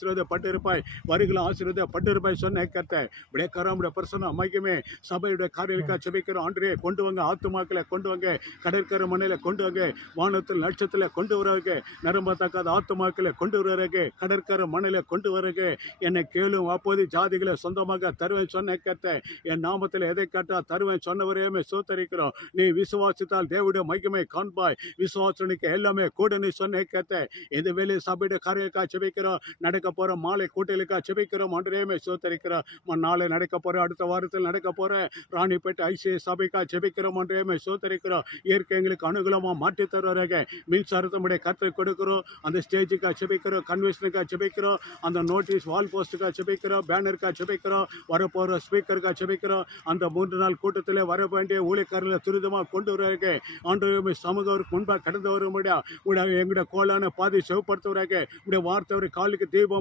ஆசீர்வாதப்பட்டிருப்பாய், வருகிற ஆசீர்வாதப்பட்டிருப்பாய் சொன்ன கர்த்தர் உடைய கரமுடைய பிரசன்னம் மையமே சபையுடைய காரியங்களுக்காக ஜெபிக்கிறோம். ஆண்டவரே கொண்டு வாங்க, ஆத்துமாக்களை கொண்டு வாங்க, கடற்கரை மண்ணில கொண்டு வாங்க, வானத்தில் நட்சத்திரத்துல கொண்டு வராங்க, நரம்பத்தக்காத ஆத்துமாக்களை கொண்டு வராங்க, கடற்கரை மண்ணில கொண்டு வராங்க. என்னை கேளும் அப்போது ஜாதிகளை சொந்தமாக தருவேன் சொன்ன கர்த்தர் என் நாமத்தில் எதை கேட்டா தருவேன் சொன்னவரையுமே சோத்தரிக்கிறோம். நீ விசுவாசித்தால் தேவனுடைய மையமே காண்பாய், விசுவாசனுக்கு எல்லாமே கூட நீ சொன்ன கர்த்தர் இந்த வேலை சபையுடைய காரியங்களுக்காக ஜெபிக்கிறோம். நடக்க போற மாலை கூட்டலுக்காக ஜெபிக்கிறோம். ஆண்டவரே சோத்தரிக்கிறோம். நாளை நடக்க போற, அடுத்த வாரத்தில் நடக்க போற ராணிப்பேட்டை ஐசிஐ சபைக்காக ஜெபிக்கிறோம். ஆண்டவரே சோத்தரிக்கிறோம். இயற்கை எங்களுக்கு அனுகூலமா மாற்றி தருவாங்க. மின்சாரத்தமுடைய கருத்தை கொடுக்கிறோம். அந்த ஸ்டேஜுக்காக ஜெபிக்கிறோம், கன்வென்ஷனுக்காக ஜெபிக்கிறோம், அந்த நோட்டீஸ் வால் போஸ்டுக்காக ஜெபிக்கிறோம், பேனருக்காக ஜெபிக்கிறோம், வரப்போற ஸ்பீக்கருக்காக ஜெபிக்கிறோம். அந்த 3 நாள் கூட்டத்தில் வர வேண்டிய ஊழியக்காரர்களை துரிதமாக கொண்டு வருவாங்க. ஆண்டவரே சமூகருக்கு முன்பாக கடந்து வரும்படியா எங்களுடைய கோலான பாதை செவப்படுத்துவாங்க. உடைய வார்த்தை காலுக்கு தீபம்,